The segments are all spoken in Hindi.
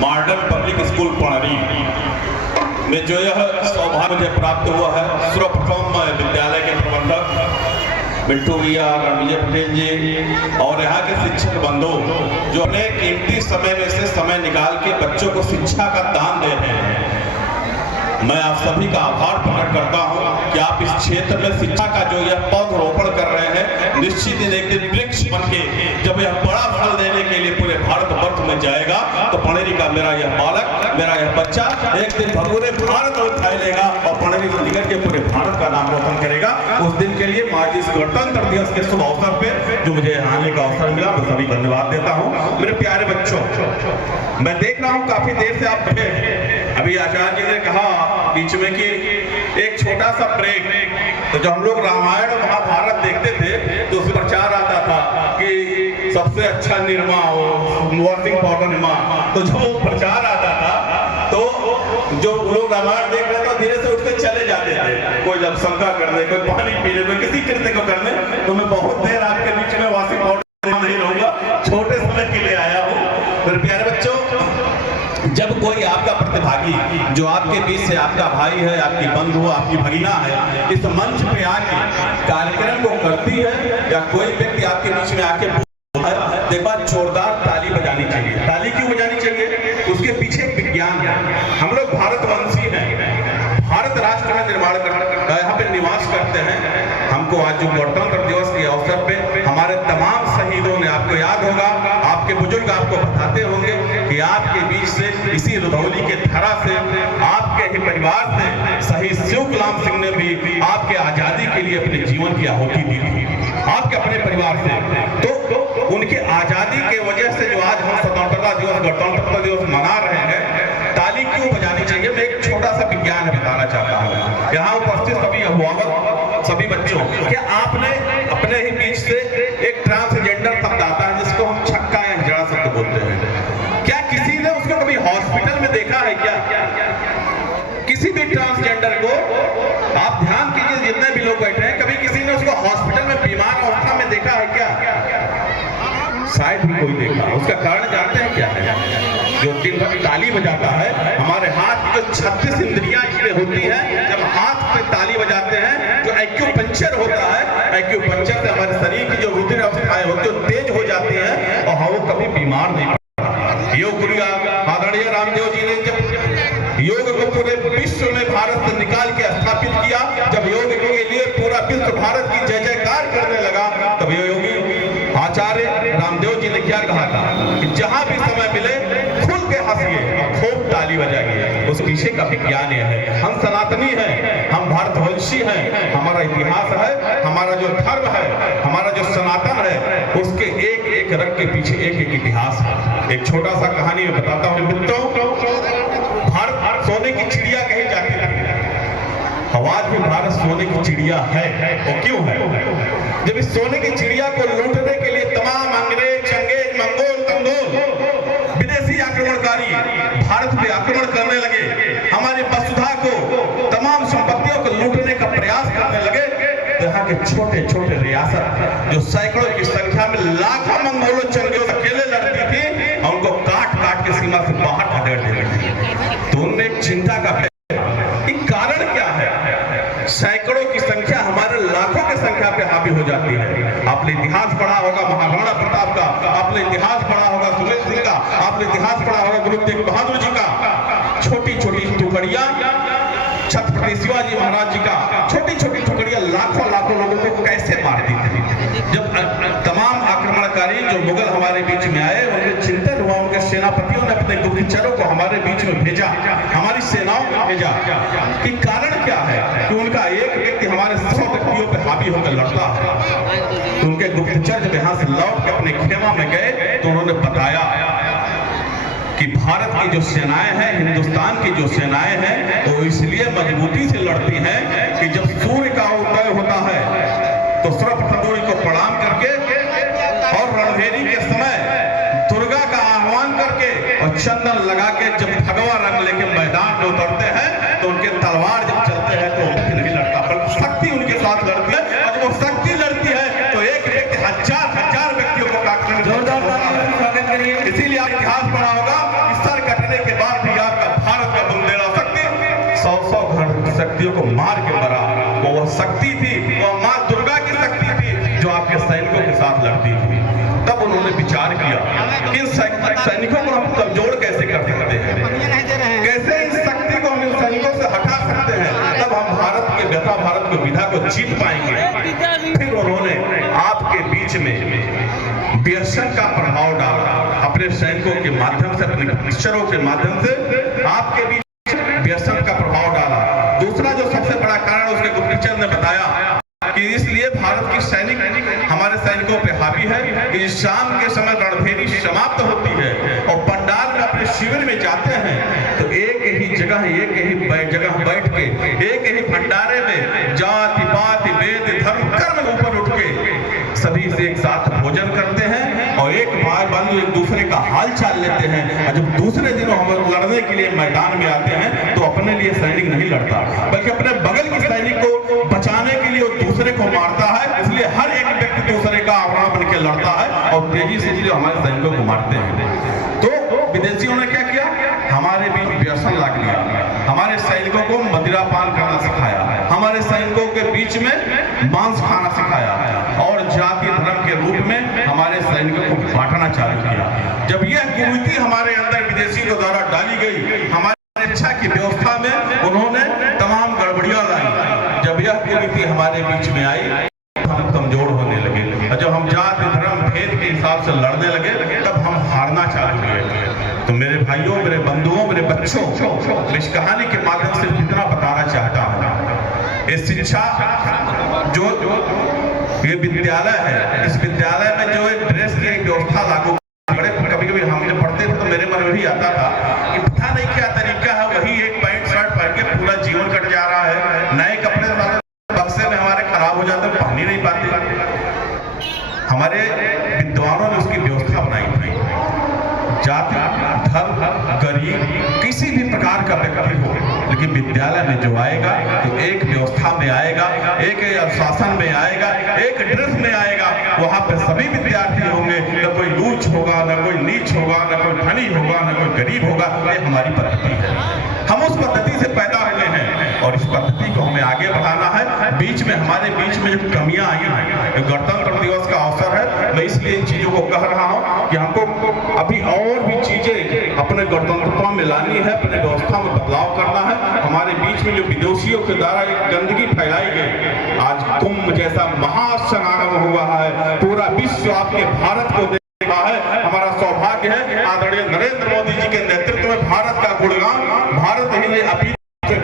मॉडर्न पब्लिक स्कूल पणरी में जो यह सौभाग्य मुझे प्राप्त हुआ है, सर्वप्रथम विद्यालय के प्रबंधक बिट्टू भैया, रणविजय पटेल जी और यहाँ के शिक्षक बंधु जो अपने कीमती समय में से समय निकाल के बच्चों को शिक्षा का दान दे रहे हैं, मैं आप सभी का आभार प्रकट करता हूं कि आप इस क्षेत्र में शिक्षा का जो यह पौधरोपण कर रहे हैं, निश्चित ही एक दिन वृक्ष बन के जब यह बड़ा फल देने के लिए पूरे भारतवर्ष में जाएगा तो पणरी का मेरा यह बालक, मेरा यह बच्चा एक दिन पूरे भारत में फैलेगा और पणरी से निकल के पूरे भारत का नाम रोशन करेगा। उस दिन के लिए आज इस गणतंत्र दिवस के शुभ अवसर पे जो मुझे आने का अवसर मिला, मैं सभी धन्यवाद देता हूँ। मेरे प्यारे बच्चों, मैं देख रहा हूँ काफी देर से आप बैठे, अभी आचार्य जी ने कहा बीच में कि एक छोटा सा ब्रेक, तो जब हम लोग रामायण महाभारत देखते थे तो उसमें प्रचार आता था कि सबसे अच्छा निरमा हो, वॉशिंग पाउडर निरमा, तो जो प्रचार आता था तो जो लोग रामायण देख रहे थे धीरे से उठ के चले जाते थे, कोई जब शंका करने, कोई पानी पीने, कोई किसी कृत्य को करने। तो मैं बहुत देर आपके बीच में वॉशिंग पाउडर नहीं रहूंगा, छोटे समय के लिए आया हूँ। मेरे प्यारे बच्चों, जब कोई आपका प्रतिभागी जो आपके बीच से आपका भाई है, आपकी बंधु, आपकी भगिना है, इस मंच पे आके कार्यक्रम को करती है या कोई व्यक्ति आपके बीच में आके देखो, जोरदार ताली बजानी चाहिए। ताली क्यों बजानी चाहिए? उसके पीछे एक विज्ञान है। हम लोग भारतवंशी हैं, भारत राष्ट्र में निर्माण कर यहाँ पे निवास करते हैं। हमको आज जो गणतंत्र दिवस के अवसर पे हमारे तमाम शहीदों ने, आपको याद होगा, आपके बुजुर्ग आपको बताते होंगे कि आपके बीच से इसी रुधौली के धरा से, आपके ही परिवार से शहीद शिव गुलाम सिंह ने भी आपके आजादी के लिए अपने जीवन की आहुति दी थी, आपके अपने परिवार से। तो उनके आजादी के वजह से जो आज हम स्वतंत्रता दिवस, गणतंत्र दिवस मना रहे हैं, ताली क्यों बजानी चाहिए? मैं एक छोटा सा विज्ञान बताना चाहता हूँ यहाँ उपस्थित सभी अभिभावक, सभी बच्चों। क्या आपने अपने ही बीच से एक ट्रांसजेंडर शब्द आता है जिसको हम छक्का या जड़ा शब्द बोलते हैं, क्या किसी ने उसको कभी हॉस्पिटल में देखा है? क्या किसी भी ट्रांसजेंडर को आप ध्यान कीजिए, जितने भी लोग बैठे हैं, कभी किसी ने उसको हॉस्पिटल में बीमार अवस्था में देखा है क्या? शायद ही कोई देखा। उसका कारण जानते हैं क्या है? जो दिन भर ताली बजाता है, हमारे हाथ की जो 36 इंद्रियां इसमें होती हैं, जब हाथ पे ताली बजाते हैं जो एक्यूपंक्चर होता है, एक्यूपंक्चर से हमारे शरीर की जो रुधिर अवस्थाएं होती है तेज हो जाती हैं और हम कभी बीमार नहीं पड़ता। योग गुरु आदरणीय रामदेव जी ने जब योग को पूरे विश्व में भारत से निकाल के स्थापित किया, जब योग के लिए पूरा विश्व भारत की जय जयकार करने लगा, तब योगी आचार्य रामदेव जी ने क्या कहा था कि जहां भी समय मिले खुल के हंसिए, खूब ताली बजाइए। उस पीछे का विज्ञान यह है। हम सनातनी हैं, हम भारतवंशी हैं, हमारा इतिहास है, हमारा जो धर्म है, हमारा जो सनातन है, उसके एक एक रंग के पीछे एक एक इतिहास है। एक छोटा सा कहानी मैं बताता हूँ मित्रों। भारत सोने की चिड़िया कही जाती है, आज भी भारत सोने की चिड़िया है। वो क्यों है? जब इस सोने की चिड़िया को लूटने के लिए तमाम अंग्रेज, चंगेज, मंगोल, तंगोल, विदेशी आक्रमणकारी भारत पे आक्रमण करने लगे, हमारी वसुधा को, तमाम संपत्तियों को लूटने का प्रयास करने लगे, तो यहाँ के छोटे छोटे रियासत जो सैकड़ों की संख्या में लाखों मंगोलों, चंगेज अकेले लड़ती थी और उनको काट काट के सीमा से बाहर खदेड़ देती थी। तो उनमें एक चिंता का कारण क्या है? सैकड़ों की संख्या हमारे लाखों की संख्या पे हावी हो जाती है। आपने इतिहास पढ़ा होगा महाराणा प्रताप का, आपने इतिहास पढ़ा होगा सुमेर सिंह का, आपने इतिहास पढ़ा होगा गुरु तेग बहादुर जी का। छोटी छोटी टुकड़ियां छत्रपति शिवाजी महाराज जी का, छोटी छोटी टुकड़ियां लाखों लाखों लोगों को कैसे मारती थी। जब तमाम आक्रमणकारी जो मुगल हमारे बीच में आए, उनके चिंतन हुआ, उनके सेनापतियों ने अपने गुप्तचरों को हमारे बीच में भेजा, हमारी सेनाओं को भेजा। कि कारण क्या है कि उनका एक व्यक्ति हमारे 100 व्यक्तियों पे हावी होकर लड़ता है। तो उनके गुप्तचर जब यहाँ से लौट के अपने खेमा में गए तो उन्होंने बताया कि भारत की जो सेनाएं हैं, हिंदुस्तान की जो सेनाएं हैं, वो इसलिए मजबूती से लड़ती हैं कि जब सूर्य का उदय होता है तो सर्वप्रथम सूर्य को प्रणाम करके और रणभेरी के समय दुर्गा का आह्वान करके और चंदन लगा के जब भगवा रंग लेके मैदान में उतरते हैं तो उनके तलवार जब चलते हैं तो नहीं लड़ता, बल्कि शक्ति उनके साथ लड़ती है। और जब वो शक्ति लड़ती है तो एक व्यक्ति हजार हजार व्यक्तियों को काटने में, इसीलिए आप इतिहास पढ़ा होगा अंग्रेजों को मार के मरा, वो वह शक्ति थी, वह माँ दुर्गा की शक्ति थी जो आपके सैनिकों के साथ लड़ती थी। तब उन्होंने विचार किया कि इन सैनिकों को हम कमजोर कैसे कर सकते हैं, कैसे इस शक्ति को हम इन सैनिकों से हटा सकते हैं, तब हम भारत के व्यथा, भारत की विधा को जीत पाएंगे। फिर उन्होंने आपके बीच में व्यसन का प्रभाव डाला, अपने सैनिकों के माध्यम से, अपने अक्षरों के माध्यम से आपके बीच व्यसन का प्रभाव डाला। दूसरा जो सबसे बड़ा कारण उसके गुप्तचर ने बताया कि इसलिए भारत की सैनिक हमारे सैनिकों पे हावी है कि शाम के समय रणभेरी समाप्त होती है और पंडाल में अपने शिविर में जाते हैं तो एक ही जगह, एक ही जगह बैठ के, एक ही भंडारे में जाति पाति वेद धर्म कर्म ऊपर उठ के सभी से एक साथ भोजन करते हैं और एक भाई बंधु एक दूसरे का हाल चाल लेते हैं। और जब दूसरे दिनों हम लड़ने के लिए मैदान में आते हैं तो अपने लिए सैनिक नहीं लड़ता, बल्कि अपने बगल के सैनिक को बचाने के लिए वो दूसरे को मारता है। इसलिए हर एक व्यक्ति दूसरे का आवरण बन के लड़ता है और तेजी से इसलिए हमारे सैनिकों को मारते हैं। तो विदेशियों ने क्या किया, हमारे बीच व्यसन लग गया, हमारे सैनिकों को मदिरापान करना सिखाया, हमारे सैनिकों के बीच में मांस खाना सिखाया और जाति धर्म के रूप में हमारे सैनिकों को बांटना चालू किया। जब यह कुरीति हमारे अंदर विदेशियों द्वारा डाली गई, हमारी शिक्षा की व्यवस्था में उन्होंने तमाम गड़बड़ियां लाई। जब यह कुरीति हमारे बीच में आई, हम कमजोर होने लगे और जब हम जाति धर्म भेद के हिसाब से लड़ने लगे तब हम हारना चालू हुए। तो मेरे भाइयों, मेरे बंधुओं, मेरे बच्चों, मैं इस कहानी के माध्यम से इतना बताना चाहता हूँ, ये शिक्षा जो ये विद्यालय है, इस विद्यालय में जो ड्रेस की एक व्यवस्था लागू, बड़े कभी कभी हम जब पढ़ते थे तो मेरे मन में भी आता था कि पता नहीं क्या तरीका है, वही एक पैंट शर्ट पहन के पूरा जीवन कट जा रहा है, नए कपड़े बक्से में हमारे खराब हो जाते, पहन ही नहीं पाते। हमारे विद्वानों ने उसकी व्यवस्था बनाई थी, जाति धर्म गरीब किसी भी प्रकार का व्यक्ति हो, लेकिन विद्यालय में जो आएगा तो एक व्यवस्था में आएगा, एक अनुशासन में आएगा, एक ड्रेस में आएगा। वहां पे सभी विद्यार्थी होंगे, न कोई ऊंच होगा, न कोई नीच होगा, न कोई धनी होगा, न कोई गरीब होगा। ये हमारी पद्धति है, हम उस पद्धति से पैदा हुए हैं और इस पद्धति को हमें आगे बढ़ाना है। बीच में हमारे बीच में जो कमियां आई हैं, गणतंत्र दिवस का अवसर है, मैं इसलिए इन चीजों को कह रहा हूं कि हमको अभी और भी चीजें अपने गणतंत्रता में लानी है, अपने व्यवस्था में बदलाव करना है। हमारे बीच में जो विदेशियों के द्वारा एक गंदगी फैलाई गई, आज कुंभ जैसा महासमागम हुआ है, पूरा विश्व आपके भारत को देख रहा है। हमारा सौभाग्य है आदरणीय नरेंद्र मोदी जी के नेतृत्व में भारत का गुणगान भारत ही नहीं अभी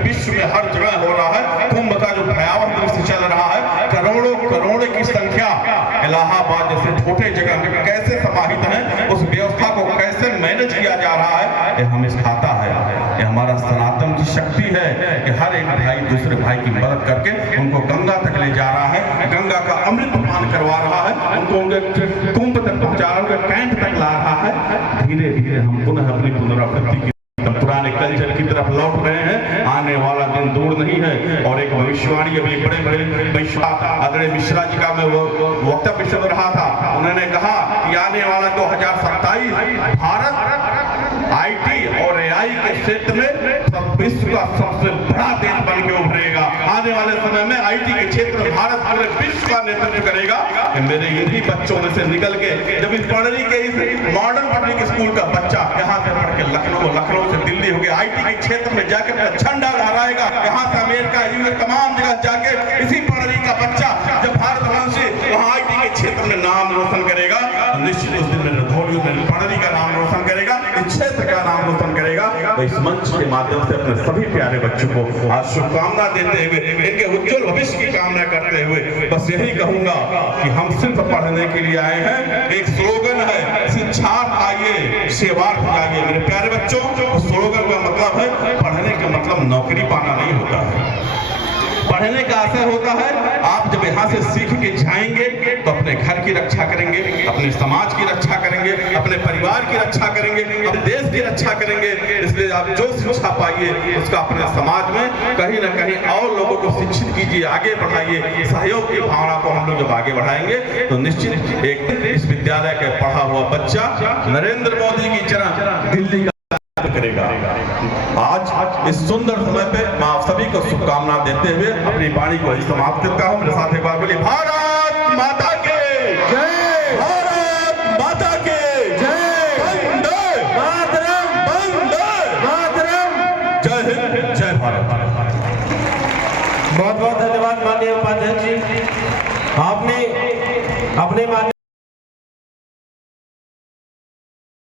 विश्व में हर जगह हो रहा है। कुंभ का जो भयावह दृश्य चल रहा है, करोड़ों करोड़ की संख्या इलाहाबाद जैसे छोटे जगह में कैसे समाहित है, उस व्यवस्था को कैसे मैनेज किया जा रहा है, ये हमें सिखाता है। ये हमारा सनातन की शक्ति है कि हर एक भाई दूसरे भाई की मदद करके उनको गंगा तक ले जा रहा है, गंगा का अमृत पान करवा रहा है, उनको उनके कुंभ तक पहुंचा रहा है, उनके कैंप तक ला रहा है। धीरे धीरे हम पुनः अपनी पुनरावृत्ति की पुराने कल्चर की तरफ लौट रहे हैं। आने वाला दिन दूर नहीं है और एक भविष्यवाणी अभी बड़े बड़े आदरणीय मिश्रा जी का मैं वो वक्तव्य सुन रहा था, उन्होंने कहा कि आने वाला 2027 भारत आईटी और एआई के क्षेत्र में विश्व का सबसे बड़ा देश बन के उभरेगा। आने वाले समय में आईटी के क्षेत्र में भारत पूरे विश्व का नेतृत्व करेगा। मेरे इन्हीं बच्चों में से निकल के जब इस पढ़नी के इस मॉडर्न पब्लिक स्कूल का बच्चा यहाँ से पढ़ के लखनऊ से दिल्ली हो गया, आईटी के क्षेत्र में जाके अपना झंडा लहराएगा, यहाँ से अमेरिका यूएस तमाम जगह जाके इसी पढ़नी का बच्चा जब भारत से वहाँ आईटी के क्षेत्र में नाम रोशन करेगा, निश्चित उस दिन में पढ़नी का नाम रोशन करेगा, इस क्षेत्र का नाम रोशन करेगा। तो इस मंच के माध्यम से अपने सभी प्यारे बच्चों को आज शुभकामना देते हुए, इनके उज्जवल भविष्य की कामना करते हुए बस यही कहूंगा कि हम सिर्फ पढ़ने के लिए आए हैं। एक स्लोगन है, शिक्षार्थ आइए सेवार्थ जाइए। मेरे प्यारे बच्चों, स्लोगन का मतलब है, पढ़ने का मतलब नौकरी पाना नहीं होता है, पढ़ने का असर होता है आप जब यहाँ से सीख के जाएंगे तो अपने घर की रक्षा करेंगे, अपने समाज की रक्षा करेंगे, अपने परिवार की रक्षा करेंगे, अपने देश की रक्षा करेंगे। इसलिए आप जो शिक्षा पाइए उसका अपने समाज में कहीं ना कहीं और लोगों को शिक्षित कीजिए, आगे बढ़ाइए। सहयोग की भावना को हम लोग जब आगे बढ़ाएंगे तो निश्चित एक इस विद्यालय के पढ़ा हुआ बच्चा नरेंद्र मोदी की तरह दिल्ली का करेगा। आज इस सुंदर समय पे मैं आप सभी को शुभकामना देते हुए अपनी वाणी को समाप्त करता हूँ। मेरे साथ एक बार बोलिए भारत माता के जय, भारत माता के जय, वंदे मातरम, वंदे मातरम, जय हिंद, जय भारत। बहुत बहुत धन्यवाद माननीय उपाध्यक्ष जी, आपने अपने